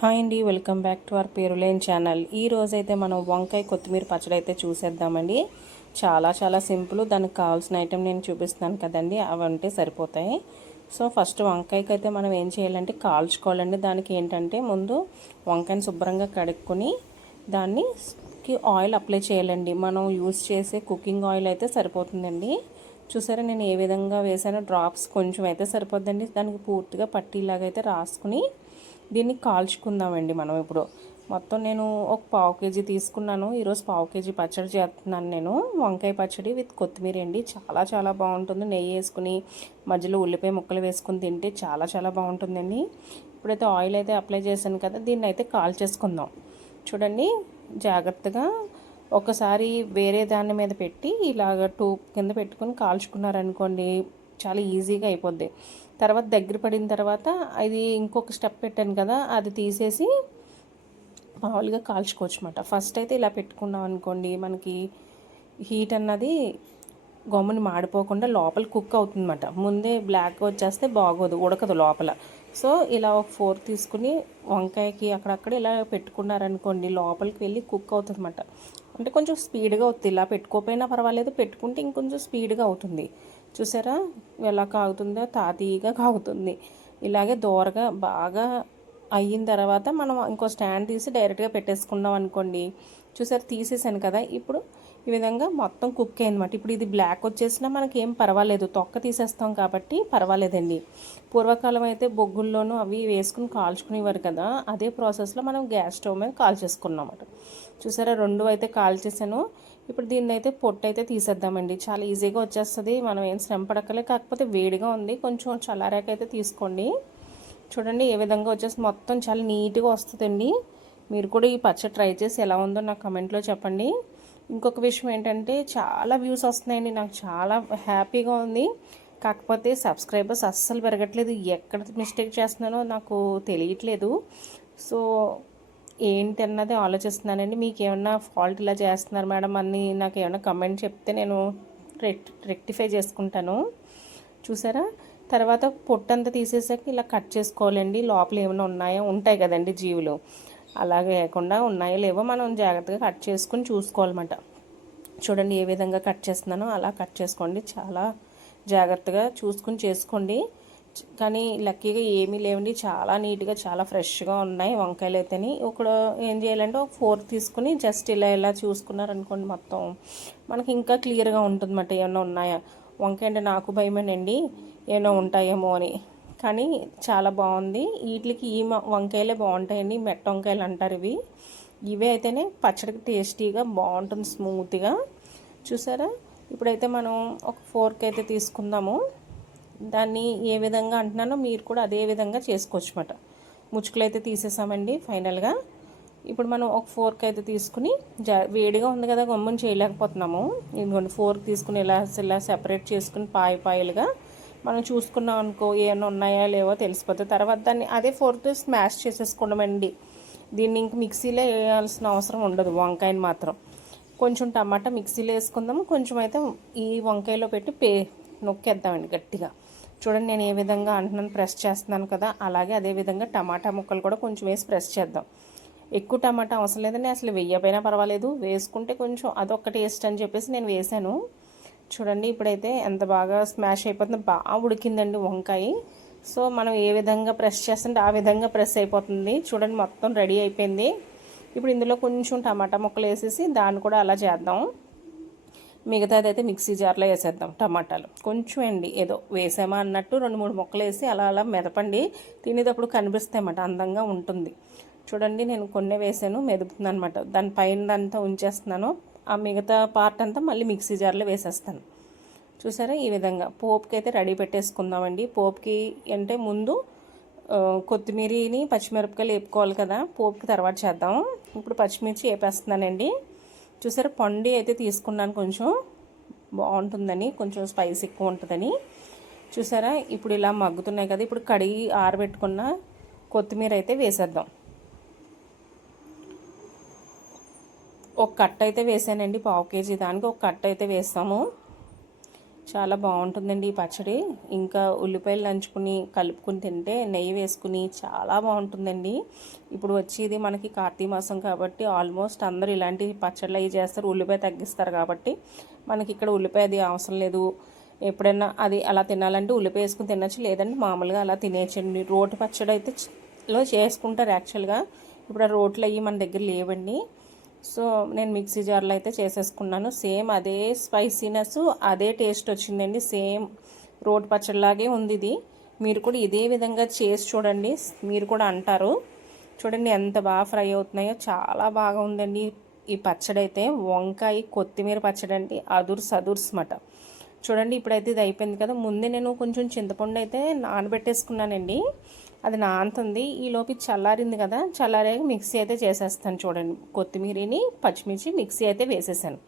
Hi అండి welcome back to our పేరులేని channel. ఈ రోజైతే మనం వంకాయ కొత్తిమీర పచ్చడి అయితే చూసేద్దామండి. చాలా చాలా సింపుల్ దానికి కావాల్సిన ఐటెం నేను చూపిస్తున్నాను కదండి అవి అంటే సరిపోతాయి. సో ఫస్ట్ వంకాయకి అయితే మనం ఏం చేయాలంటే కాల్చుకోవాలండి. దానికి ఏంటంటే ముందు వంకాయని శుభ్రంగా కడుక్కొని దాన్ని కి ఆయిల్ అప్లై చేయాలండి. మనం యూజ్ చేసే కుకింగ్ ఆయిల్ అయితే సరిపోతుందండి. చూసారా నేను ఏ విధంగా వేసానో డ్రాప్స్ కొంచెం అయితే సరిపోద్దండి. దానికి పూర్తిగా పట్టీలాగా అయితే రాసుకుని దీన్ని కాల్చుకుందామండి మనం ఇప్పుడు. మొత్తం నేను ఒక పావు కేజీ తీసుకున్నాను. ఈరోజు పావు కేజీ పచ్చడి చేస్తున్నాను నేను. వంకాయ పచ్చడి విత్ కొత్తిమీర అండి. చాలా చాలా బాగుంటుంది. నెయ్యి వేసుకుని మధ్యలో ఉల్లిపాయ ముక్కలు వేసుకుని తింటే చాలా చాలా బాగుంటుందండి. ఇప్పుడైతే ఆయిల్ అయితే అప్లై చేశాను కదా దీన్ని అయితే కాల్ చేసుకుందాం. చూడండి జాగ్రత్తగా ఒకసారి వేరే దాని మీద పెట్టి ఇలాగ టూ కింద పెట్టుకొని కాల్చుకున్నారనుకోండి చాలా ఈజీగా అయిపోద్ది. తర్వాత దగ్గర పడిన తర్వాత అది ఇంకొక స్టెప్ పెట్టాను కదా అది తీసేసి మామూలుగా కాల్చుకోవచ్చు అనమాట ఫస్ట్ అయితే ఇలా పెట్టుకున్నాం అనుకోండి మనకి హీట్ అన్నది గమ్ముని మాడిపోకుండా లోపల కుక్ అవుతుందన్నమాట. ముందే బ్లాక్ వచ్చేస్తే బాగోదు ఉడకదు లోపల. సో ఇలా ఒక ఫోర్ తీసుకుని వంకాయకి అక్కడక్కడ ఇలా పెట్టుకున్నారనుకోండి లోపలికి వెళ్ళి కుక్ అవుతుందన్నమాట. అంటే కొంచెం స్పీడ్గా అవుతుంది. ఇలా పెట్టుకోకపోయినా పర్వాలేదు పెట్టుకుంటే ఇంకొంచెం స్పీడ్గా అవుతుంది. చూసారా? ఎలా కాగుతుందో? తాతీగా కాగుతుంది. ఇలాగే దోరగా బాగా అయిన తర్వాత మనం ఇంకో స్టాండ్ తీసి డైరెక్ట్గా పెట్టేసుకున్నాం అనుకోండి. చూసారు? తీసేసాను కదా. ఇప్పుడు ఈ విధంగా మొత్తం కుక్ అయ్యనమాట ఇప్పుడు ఇది బ్లాక్ వచ్చేసినా మనకి ఏం పర్వాలేదు. తొక్క తీసేస్తాం కాబట్టి పర్వాలేదండి. పూర్వకాలం అయితే బొగ్గుల్లోనూ అవి వేసుకుని కాల్చుకునేవారు కదా అదే ప్రాసెస్లో మనం గ్యాస్ స్టవ్ మీద కాల్చేసుకున్నాం చూసారా రెండు అయితే కాల్చేసాను ఇప్పుడు దీన్ని అయితే పొట్టు అయితే తీసేద్దామండి. చాలా ఈజీగా వచ్చేస్తుంది. మనం ఏం శ్రమ పడకలే కాకపోతే వేడిగా ఉంది. కొంచెం చల్లారాక అయితే తీసుకోండి. చూడండి ఏ విధంగా వచ్చేసి మొత్తం చాలా నీట్గా వస్తుందండి. మీరు కూడా ఈ పచ్చడి ట్రై చేసి ఎలా ఉందో నాకు కమెంట్లో చెప్పండి. ఇంకొక విషయం ఏంటంటే చాలా వ్యూస్ వస్తున్నాయండి. నాకు చాలా హ్యాపీగా ఉంది. కాకపోతే సబ్స్క్రైబర్స్ అస్సలు పెరగట్లేదు. ఎక్కడ మిస్టేక్ చేస్తున్నానో నాకు తెలియట్లేదు. సో ఏంటి అన్నది ఆలోచిస్తున్నానండి. మీకు ఏమన్నా ఫాల్ట్ ఇలా చేస్తున్నారు మేడం అని నాకు ఏమైనా కమెంట్ చెప్తే నేను రెక్టిఫై చేసుకుంటాను. చూసారా? తర్వాత పొట్టంతా తీసేసాక ఇలా కట్ చేసుకోవాలండి. లోపల ఏమైనా ఉన్నాయో? ఉంటాయి కదండి జీవులు. అలాగే లేకుండా ఉన్నాయో లేవో మనం జాగ్రత్తగా కట్ చేసుకుని చూసుకోవాలన్నమాట. చూడండి ఏ విధంగా కట్ చేస్తున్నానో అలా కట్ చేసుకోండి. చాలా జాగ్రత్తగా చూసుకుని చేసుకోండి. కానీ లక్కీగా ఏమీ లేవండి. చాలా నీట్గా చాలా ఫ్రెష్గా ఉన్నాయి వంకాయలు అయితేని. ఇక్కడ ఏం చేయాలంటే ఒక ఫోర్ తీసుకుని జస్ట్ ఇలా ఇలా చూసుకున్నారనుకోండి మొత్తం మనకి ఇంకా క్లియర్గా ఉంటుందన్నమాట. ఏమైనా ఉన్నాయా? వంకాయ అంటే నాకు భయమేనండి. ఏమైనా ఉంటాయేమో అని. కానీ చాలా బాగుంది. వీటికి ఈ వంకాయలే బాగుంటాయండి. మెట్ట వంకాయలు అంటారు ఇవి. ఇవే అయితేనే పచ్చడికి టేస్టీగా బాగుంటుంది స్మూత్గా. చూసారా? ఇప్పుడైతే మనం ఒక ఫోర్క్ అయితే తీసుకుందాము. దాన్ని ఏ విధంగా అంటున్నానో మీరు కూడా అదే విధంగా చేసుకోవచ్చు అనమాట ముచ్చుకులు అయితే తీసేసామండి ఫైనల్గా. ఇప్పుడు మనం ఒక ఫోర్క్ అయితే తీసుకుని జ వేడిగా ఉంది కదా గమ్ముని చేయలేకపోతున్నాము. ఇంకొన్ని ఫోర్క్ తీసుకుని ఇలా ఇలా సెపరేట్ చేసుకుని పాయ పాయలుగా మనం చూసుకున్నాం అనుకో ఏమైనా ఉన్నాయా లేవో తెలిసిపోతుంది తర్వాత దాన్ని అదే ఫోర్త్ స్మాష్ చేసేసుకోవడమండి దీన్ని ఇంక మిక్సీలో వేయాల్సిన అవసరం ఉండదు వంకాయని మాత్రం. కొంచెం టమాటా మిక్సీలో వేసుకుందాము. కొంచెం అయితే ఈ వంకాయలో పెట్టి పే నొక్కేద్దామండి గట్టిగా. చూడండి నేను ఏ విధంగా అంటున్నాను ప్రెస్ చేస్తున్నాను కదా. అలాగే అదే విధంగా టమాటా ముక్కలు కూడా కొంచెం వేసి ప్రెస్ చేద్దాం. ఎక్కువ టమాటా అవసరం లేదని అసలు వెయ్యపోయినా పర్వాలేదు. వేసుకుంటే కొంచెం అదొక టేస్ట్ అని చెప్పేసి నేను వేసాను చూడండి ఇప్పుడైతే ఎంత బాగా స్మాష్ అయిపోతుందో బాగా ఉడికిందండి వంకాయ. సో మనం ఏ విధంగా ప్రెస్ చేస్తుంటే ఆ విధంగా ప్రెస్ అయిపోతుంది. చూడండి మొత్తం రెడీ అయిపోయింది. ఇప్పుడు ఇందులో కొంచెం టమాటా ముక్కలు వేసేసి దాన్ని కూడా అలా చేద్దాం. మిగతాది అయితే మిక్సీ జార్లో వేసేద్దాం టమాటాలు. కొంచెం అండి ఏదో వేసామా అన్నట్టు రెండు మూడు ముక్కలు వేసి అలా అలా మెదపండి. తినేటప్పుడు కనిపిస్తాయన్నమాట అందంగా ఉంటుంది. చూడండి నేను కొన్ని వేసాను మెదుపుతుంది అనమాట దాని పైన అంతా ఉంచేస్తున్నాను. ఆ మిగతా పార్ట్ అంతా మళ్ళీ మిక్సీ జార్లో వేసేస్తాను. చూసారా? ఈ విధంగా పోపుకి అయితే రెడీ పెట్టేసుకుందామండి. పోపుకి అంటే ముందు కొత్తిమీరిని పచ్చిమిరపకాయలు వేపుకోవాలి కదా. పోపుకి తర్వాత చేద్దాం. ఇప్పుడు పచ్చిమిర్చి వేపేస్తున్నానండి. చూసారా? పండు అయితే తీసుకున్నాను కొంచెం. బాగుంటుందని కొంచెం స్పైస్ ఎక్కువ ఉంటుందని. చూసారా? ఇప్పుడు ఇలా మగ్గుతున్నాయి కదా. ఇప్పుడు కడిగి ఆరబెట్టుకున్న కొత్తిమీర అయితే వేసేద్దాం. ఒక కట్ అయితే వేసానండి పావు కేజీ దానికి ఒక కట్ట అయితే వేస్తాము. చాలా బాగుంటుందండి ఈ పచ్చడి. ఇంకా ఉల్లిపాయలు నంచుకుని కలుపుకుని తింటే నెయ్యి వేసుకుని చాలా బాగుంటుందండి. ఇప్పుడు వచ్చేది మనకి కార్తీక మాసం కాబట్టి ఆల్మోస్ట్ అందరూ ఇలాంటి పచ్చళ్ళు అవి చేస్తారు ఉల్లిపాయ తగ్గిస్తారు కాబట్టి మనకి ఇక్కడ ఉల్లిపాయ అది అవసరం లేదు. ఎప్పుడైనా అది అలా తినాలంటే ఉల్లిపాయ వేసుకుని తినచ్చు లేదంటే మామూలుగా అలా తినేయచ్చండి. రోటి పచ్చడి అయితే లో చేసుకుంటారు యాక్చువల్గా. ఇప్పుడు ఆ రోట్లు అవి మన దగ్గర లేవండి. సో నేను మిక్సీ జార్లో అయితే చేసేసుకున్నాను. సేమ్ అదే స్పైసీనెస్ అదే టేస్ట్ వచ్చిందండి. సేమ్ రోడ్ పచ్చడిలాగే ఉంది ఇది. మీరు కూడా ఇదే విధంగా చేసి చూడండి. మీరు కూడా అంటారు. చూడండి ఎంత బాగా ఫ్రై అవుతున్నాయో. చాలా బాగా ఉందండి ఈ పచ్చడి అయితే వంకాయ కొత్తిమీర పచ్చడి అండి అదుర్స్ అదుర్స్ మాట చూడండి ఇప్పుడైతే ఇది అయిపోయింది కదా. ముందే నేను కొంచెం చింతపండు అయితే నానబెట్టేసుకున్నానండి. అది నాంతుంది ఈలోపు చల్లారింది కదా చల్లారాక మిక్సీ అయితే చేసేస్తాను చూడండి. కొత్తిమీరని పచ్చిమిర్చి మిక్సీ అయితే వేసేసాను.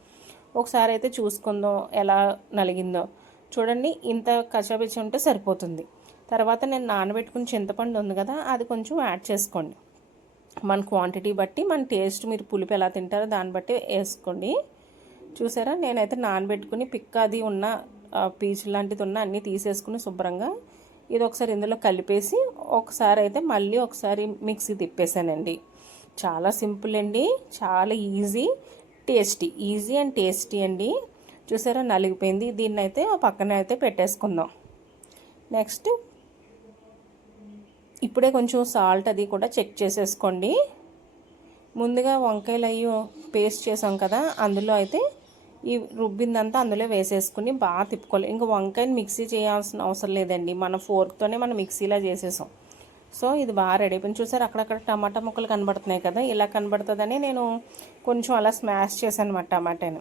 ఒకసారి అయితే చూసుకుందాం ఎలా నలిగిందో. చూడండి ఇంత కచ్చాపిచ్చి ఉంటే సరిపోతుంది. తర్వాత నేను నానబెట్టుకుని చింతపండు ఉంది కదా అది కొంచెం యాడ్ చేసుకోండి. మన క్వాంటిటీ బట్టి మన టేస్ట్ మీరు పులుపు ఎలా తింటారో దాన్ని బట్టి వేసుకోండి. చూసారా? నేనైతే నానబెట్టుకుని పిక్క అది ఉన్న పీచు లాంటిది ఉన్న అన్నీ తీసేసుకుని శుభ్రంగా ఇది ఒకసారి ఇందులో కలిపేసి ఒకసారి అయితే మళ్ళీ ఒకసారి మిక్సీ తిప్పేసానండి చాలా సింపుల్ అండి చాలా easy tasty easy and tasty అండి. చూసారా నలిగిపోయింది. దీన్ని అయితే పక్కన అయితే పెట్టేసుకుందాం. నెక్స్ట్ ఇప్పుడే కొంచెం సాల్ట్ అది కూడా చెక్ చేసేసుకోండి. ముందుగా వంకాయలు అయ్యో పేస్ట్ చేసాం కదా అందులో అయితే ఈ రుబ్బిందంతా అందులో వేసేసుకుని బాగా తిప్పుకోవాలి. ఇంకా వంకాయని మిక్సీ చేయాల్సిన అవసరం లేదండి. మన ఫోర్క్తోనే మనం మిక్సీలా చేసేసాం. సో ఇది బాగా రెడీ అయిపోయింది. చూసారు అక్కడక్కడ టమాటా ముక్కలు కనబడుతున్నాయి కదా ఇలా కనబడుతుందని నేను కొంచెం అలా స్మాష్ చేశాను అనమాట టమాటాను.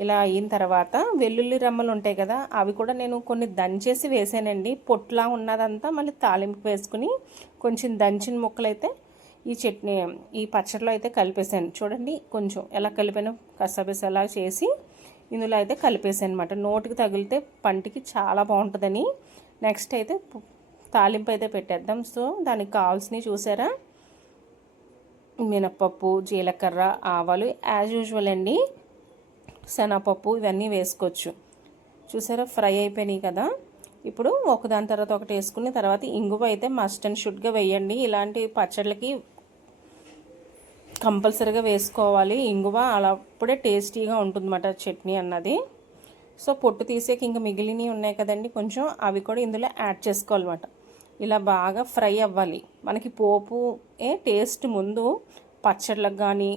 ఇలా అయిన తర్వాత వెల్లుల్లి రెమ్మలు ఉంటాయి కదా అవి కూడా నేను కొన్ని దంచేసి వేసానండి. పొట్లా ఉన్నదంతా మళ్ళీ తాలింపు వేసుకుని కొంచెం దంచిన ముక్కలు అయితే ఈ చట్నీ ఈ పచ్చడిలో అయితే కలిపేసాను. చూడండి కొంచెం ఎలా కలిపాను కసబెసలా అలా చేసి ఇందులో అయితే కలిపేసాను అనమాట నోటికి తగిలితే పంటికి చాలా బాగుంటుందని. నెక్స్ట్ అయితే తాలింపు అయితే పెట్టేద్దాం. సో దానికి కావాల్సినవి చూసారా? మినప్పప్పు జీలకర్ర ఆవాలు యాజ్ యూజువల్ అండి. శనగపప్పు ఇవన్నీ వేసుకోవచ్చు. చూసారా? ఫ్రై అయిపోయినాయి కదా. ఇప్పుడు ఒకదాని తర్వాత ఒకటి వేసుకుని తర్వాత ఇంగువ అయితే మస్ట్ అండ్ షుడ్గా వేయండి. ఇలాంటి పచ్చళ్ళకి కంపల్సరీగా వేసుకోవాలి. ఇంగువ అలా అప్పుడే టేస్టీగా ఉంటుందన్నమాట చట్నీ అన్నది. సో పొట్టు తీసేకి ఇంకా మిగిలినవి ఉన్నాయి కదండి కొంచెం అవి కూడా ఇందులో యాడ్ చేసుకోవాలన్నమాట. ఇలా బాగా ఫ్రై అవ్వాలి. మనకి పోపు ఏ టేస్ట్ ముందు పచ్చళ్ళకు కానీ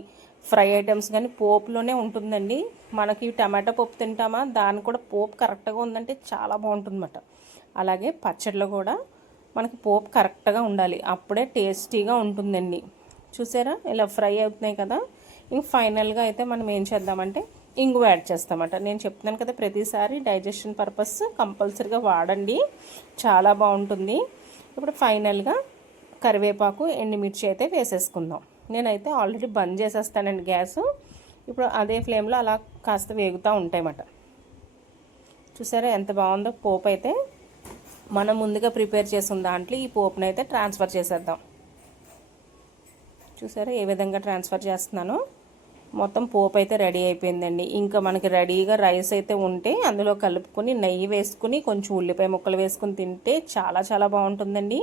ఫ్రై ఐటమ్స్ కానీ పోపులోనే ఉంటుందండి. మనకి టమాటా పోపు తింటామా దాని కూడా పోపు కరెక్ట్గా ఉందంటే చాలా బాగుంటుందన్నమాట. అలాగే పచ్చడిలో కూడా మనకి పోపు కరెక్ట్గా ఉండాలి. అప్పుడే టేస్టీగా ఉంటుందండి. చూసారా? ఇలా ఫ్రై అవుతున్నాయి కదా. ఇంక ఫైనల్గా అయితే మనం ఏం చేద్దామంటే ఇంగువ యాడ్ చేస్తామట. నేను చెప్తున్నాను కదా ప్రతిసారి డైజెషన్ పర్పస్ కంపల్సరీగా వాడండి. చాలా బాగుంటుంది. ఇప్పుడు ఫైనల్గా కరివేపాకు ఎండుమిర్చి అయితే వేసేసుకుందాం. నేనైతే ఆల్రెడీ బంద్ చేసేస్తానండి గ్యాస్. ఇప్పుడు అదే ఫ్లేమ్లో అలా కాస్త వేగుతూ ఉంటాయన్నమాట. చూసారా ఎంత బాగుందో పోపు అయితే. మనం ముందుగా ప్రిపేర్ చేసిన దాంట్లో ఈ పోపుని అయితే ట్రాన్స్ఫర్ చేసేద్దాం. చూసారా? ఏ విధంగా ట్రాన్స్ఫర్ చేస్తున్నానో? మొత్తం పోపు అయితే రెడీ అయిపోయిందండి. ఇంకా మనకి రెడీగా రైస్ అయితే ఉంటే అందులో కలుపుకొని నెయ్యి వేసుకుని కొంచెం ఉల్లిపాయ ముక్కలు వేసుకుని తింటే చాలా చాలా బాగుంటుందండి.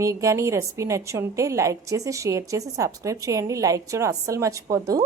మీకు కానీ ఈ రెసిపీ నచ్చి ఉంటే లైక్ చేసి షేర్ చేసి సబ్స్క్రైబ్ చేయండి. లైక్ చేయడం అస్సలు మర్చిపోద్దు.